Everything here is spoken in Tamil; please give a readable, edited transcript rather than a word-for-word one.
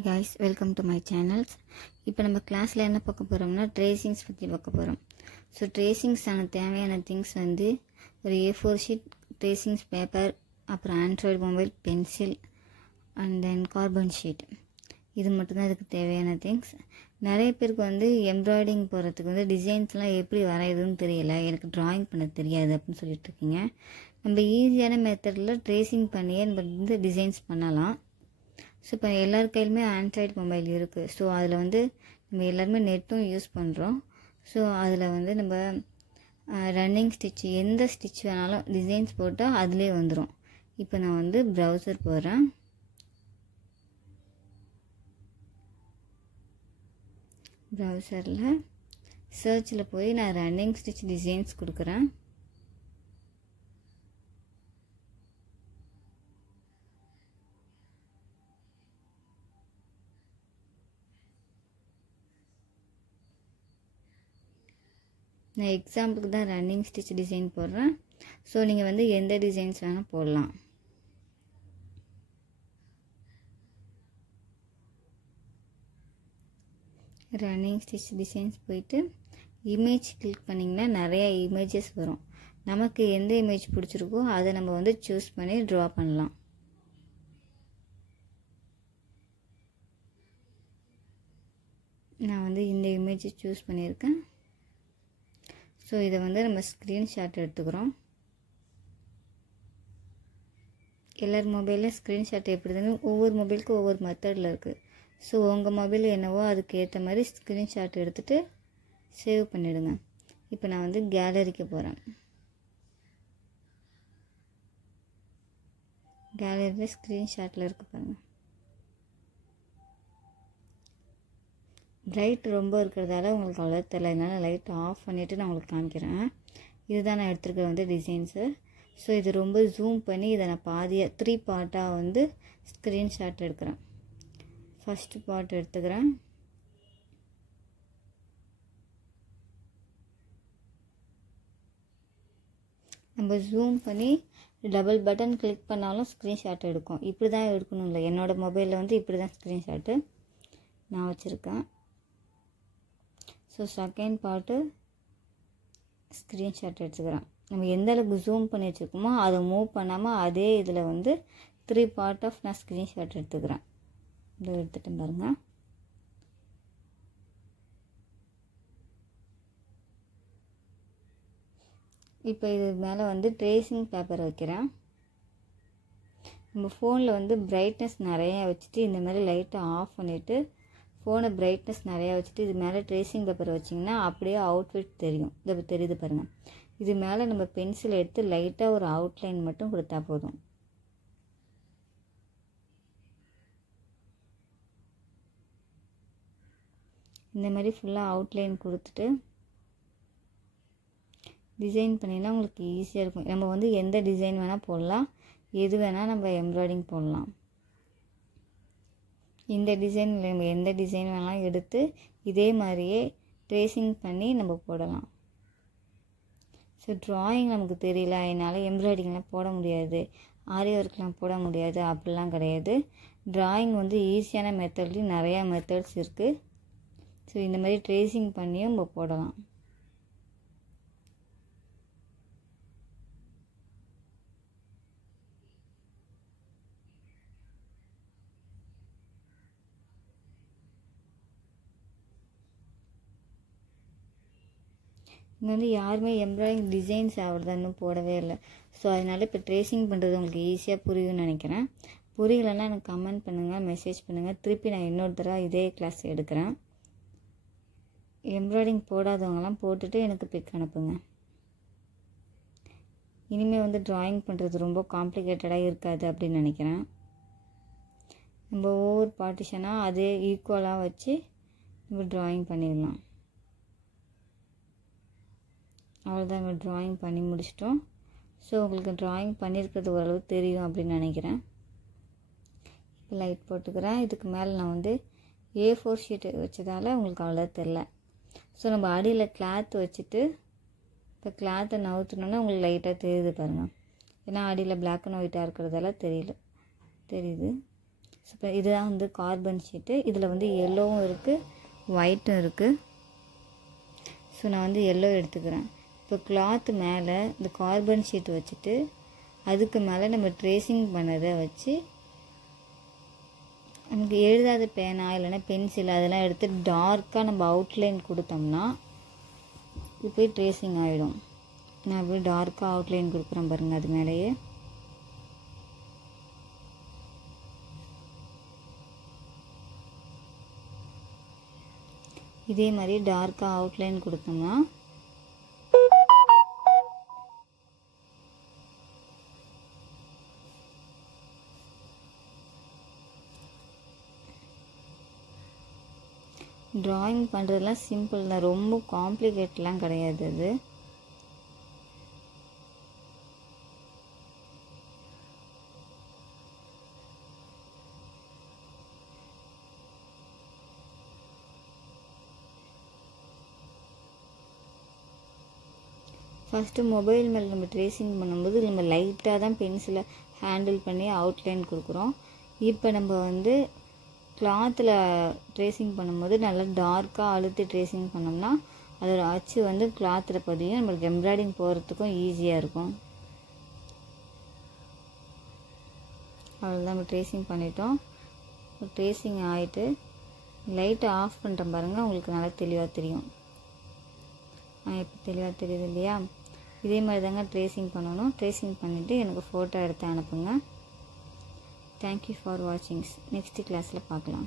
Hi guys, welcome to my channels. இப்போ நம்ம கிளாஸ்ல என்ன பார்க்க போறோம்னா ட்ரேசிங்ஸ் பத்தி பார்க்க போறோம். ஸோ ட்ரேசிங்ஸ் ஆன தேவையான திங்ஸ் வந்து ஒரு A4 ஷீட் ட்ரேசிங்ஸ் பேப்பர், அப்புறம் Android mobile, pencil and then carbon sheet. இது மட்டும் தான் இதுக்கு தேவையான திங்ஸ். நிறைய பேருக்கு வந்து எம்ப்ராய்டிங் போகிறதுக்கு வந்து டிசைன்ஸ்லாம் எப்படி வரையுதுன்னு தெரியல, எனக்கு டிராயிங் பண்ண தெரியாது அப்படின்னு சொல்லிட்டு இருக்கீங்க. நம்ம ஈஸியான மெத்தடில் ட்ரேசிங் பண்ணியே நம்ம வந்து டிசைன்ஸ் பண்ணலாம். ஸோ இப்போ எல்லார் கையிலுமே ஆண்ட்ராய்டு மொபைல் இருக்குது. ஸோ அதில் வந்து நம்ம எல்லாருமே நெட்டும் யூஸ் பண்ணுறோம். ஸோ அதில் வந்து நம்ம ரன்னிங் ஸ்டிச் எந்த ஸ்டிச் வேணாலும் டிசைன்ஸ் போட்டால் அதிலே வந்துடும். இப்போ நான் வந்து ப்ரௌசர் போகிறேன். ப்ரௌசரில் சர்ச்சில் போய் நான் ரன்னிங் ஸ்டிச் டிசைன்ஸ் கொடுக்குறேன். நான் எக்ஸாம்பிளுக்கு தான் ரன்னிங் ஸ்டிச் டிசைன் போடுறேன். ஸோ நீங்கள் வந்து எந்த டிசைன்ஸ் வேணால் போடலாம். ரன்னிங் ஸ்டிச் டிசைன்ஸ் போயிட்டு இமேஜ் கிளிக் பண்ணிங்கன்னா நிறைய இமேஜஸ் வரும். நமக்கு எந்த இமேஜ் பிடிச்சிருக்கோ அதை நம்ம வந்து சூஸ் பண்ணி ட்ரா பண்ணலாம். நான் வந்து இந்த இமேஜை சூஸ் பண்ணியிருக்கேன். ஸோ இதை வந்து நம்ம ஸ்க்ரீன்ஷாட் எடுத்துக்கிறோம். எல்லார் மொபைலில் ஸ்க்ரீன்ஷாட் எப்படிதுன்னு ஒவ்வொரு மொபைலுக்கும் ஒவ்வொரு மெத்தடில் இருக்குது. ஸோ உங்கள் மொபைல் என்னவோ அதுக்கு ஏற்ற மாதிரி ஸ்க்ரீன்ஷாட் எடுத்துகிட்டு சேவ் பண்ணிவிடுங்க. இப்போ நான் வந்து கேலரிக்கு போகிறேன். கேலரியில் ஸ்க்ரீன்ஷாட்டில் இருக்கு பாருங்கள். லைட் ரொம்ப இருக்கிறதால உங்களுக்கு அவ்வளோ தெரியல, அதனால் லைட் ஆஃப் பண்ணிவிட்டு நான் உங்களுக்கு காமிக்கிறேன். இதுதான் நான் எடுத்துருக்க வந்து டிசைன்ஸு. ஸோ இது ரொம்ப ஜூம் பண்ணி இதை நான் பாதியாக 3 பார்ட்டாக வந்து ஸ்க்ரீன்ஷாட் எடுக்கிறேன். ஃபஸ்ட்டு பார்ட் எடுத்துக்கிறேன். நம்ம ஜூம் பண்ணி டபுள் பட்டன் கிளிக் பண்ணாலும் ஸ்க்ரீன்ஷாட் எடுக்கும். இப்படி தான் எடுக்கணும் இல்லை, என்னோடய மொபைலில் வந்து இப்படி தான் ஸ்க்ரீன்ஷாட்டு நான் வச்சுருக்கேன். ஸோ செகண்ட் பார்ட்டு ஸ்க்ரீன்ஷாட் எடுத்துக்கிறேன். நம்ம எந்த அளவுக்கு ஜூம் பண்ணி வச்சுருக்கோமோ அதை மூவ் பண்ணாமல் அதே இதில் வந்து 3 பார்ட் ஆஃப் நான் ஸ்க்ரீன்ஷாட் எடுத்துக்கிறேன். இதை எடுத்துகிட்டு பாருங்கள். இப்போ இது மேலே வந்து ட்ரேசிங் பேப்பர் வைக்கிறேன். நம்ம ஃபோனில் வந்து பிரைட்னஸ் நிறையா வச்சுட்டு இந்த மாதிரி லைட்டை ஆஃப் பண்ணிவிட்டு ஃபோனை பிரைட்னஸ் நிறையா வச்சுட்டு இது மேலே ட்ரேசிங் பேப்பர் வச்சிங்கன்னா அப்படியே அவுட்ஃபிட் தெரியும். இது தெரியுது பாருங்கள். இது மேலே நம்ம பென்சில் எடுத்து லைட்டாக ஒரு அவுட்லைன் மட்டும் கொடுத்தா போதும். இந்த மாதிரி ஃபுல்லாக அவுட்லைன் கொடுத்துட்டு டிசைன் பண்ணிங்கன்னா உங்களுக்கு ஈஸியாக இருக்கும். நம்ம வந்து எந்த டிசைன் வேணால் போடலாம், எது வேணால் நம்ம எம்ப்ராய்டிங் போடலாம். இந்த டிசைன் நம்ம எந்த டிசைன் வேணாலும் எடுத்து இதே மாதிரியே ட்ரேசிங் பண்ணி நம்ம போடலாம். ஸோ ட்ராயிங் நமக்கு தெரியல, என்னால் எம்ப்ராய்டிங்லாம் போட முடியாது, ஆரி ஒர்க்லாம் போட முடியாது அப்படிலாம் கிடையாது. ட்ராயிங் வந்து ஈஸியான மெத்தட்லேயும் நிறையா மெத்தட்ஸ் இருக்குது. ஸோ இந்த மாதிரி ட்ரேசிங் பண்ணியும் நம்ம போடலாம். இங்கே வந்து யாருமே எம்ப்ராய்டிங் டிசைன்ஸ் ஆகிறதான்னு போடவே இல்லை. ஸோ அதனால் இப்போ ட்ரேசிங் பண்ணுறது உங்களுக்கு ஈஸியாக புரியும்னு நினைக்கிறேன். புரியலன்னா எனக்கு கமெண்ட் பண்ணுங்கள், மெசேஜ் பண்ணுங்கள். திருப்பி நான் இன்னொரு தடவை இதே கிளாஸ் எடுக்கிறேன். எம்ப்ராய்டிங் போடாதவங்கலாம் போட்டுட்டு எனக்கு பிக் அனுப்புங்க. இனிமேல் வந்து ட்ராயிங் பண்ணுறது ரொம்ப காம்ப்ளிகேட்டடாக இருக்காது அப்படின்னு நினைக்கிறேன். நம்ம ஒவ்வொரு பார்ட்டிஷனாக அதே ஈக்குவலாக வச்சு நம்ம ட்ராயிங் பண்ணிடலாம். அவ்வளோதான், நம்ம ட்ராயிங் பண்ணி முடிச்சிட்டோம். ஸோ உங்களுக்கு ட்ராயிங் பண்ணியிருக்கிறது ஓரளவு தெரியும் அப்படின்னு நினைக்கிறேன். இப்போ லைட் போட்டுக்கிறேன். இதுக்கு மேலே நான் வந்து A4 ஷீட்டு வச்சதால் உங்களுக்கு அவ்வளோ தெரில. ஸோ நம்ம அடியில் கிளாத் வச்சுட்டு இப்போ கிளாத்தை நவுத்தினோன்னா உங்களுக்கு லைட்டாக தெரியுது பாருங்கள். ஏன்னா அடியில் பிளாக் அண்ட் ஒயிட்டாக இருக்கிறதால தெரியுது. இப்போ இதுதான் வந்து கார்பன் ஷீட்டு. இதில் வந்து எல்லோவும் இருக்குது, ஒயிட்டும் இருக்குது. ஸோ நான் வந்து எல்லோ எடுத்துக்கிறேன். இப்போ கிளாத்து மேலே இந்த கார்பன் ஷீட் வச்சுட்டு அதுக்கு மேலே நம்ம ட்ரேசிங் பண்ணதை வச்சு நமக்கு எழுதாத பேனா இல்லைன்னா பென்சில் அதெல்லாம் எடுத்து டார்க்காக நம்ம அவுட்லைன் கொடுத்தோம்னா இது போய் ட்ரேசிங் ஆகிடும். நான் அப்படியே டார்க்காக அவுட்லைன் கொடுக்குறேன் பாருங்கள். அது மேலேயே இதே மாதிரி டார்க்காக அவுட்லைன் கொடுத்தோம்னா ட்ராயிங் பண்ணுறதுலாம் சிம்பிள் தான், ரொம்ப காம்ப்ளிகேட்லாம் கிடையாது. அது ஃபஸ்ட்டு மொபைல் மேலே நம்ம ட்ரேசிங் பண்ணும்போது நம்ம லைட்டாக தான் பென்சிலை ஹேண்டில் பண்ணி அவுட்லைன் கொடுக்குறோம். இப்போ நம்ம வந்து கிளாத்தில் ட்ரேசிங் பண்ணும்போது நல்லா டார்க்காக அழுத்தி ட்ரேசிங் பண்ணோம்னா அதோட அச்சு வந்து கிளாத்தில் பதியும், நம்மளுக்கு எம்ப்ராய்டிங் போகிறதுக்கும் ஈஸியாக இருக்கும். அவ்வளோதான், நம்ம ட்ரேசிங் பண்ணிட்டோம். ட்ரேசிங் ஆகிட்டு லைட்டை ஆஃப் பண்ணுறேன் பாருங்கள், உங்களுக்கு நல்லா தெளிவாக தெரியும். இப்போ தெளிவாக தெரியுது இல்லையா? இதே மாதிரி தாங்க ட்ரேசிங் பண்ணணும். ட்ரேசிங் பண்ணிவிட்டு எனக்கு ஃபோட்டோ எடுத்து அனுப்புங்க. தேங்க்யூ ஃபார் வாட்சிங். நெக்ஸ்ட் கிளாஸில் பார்க்கலாம்.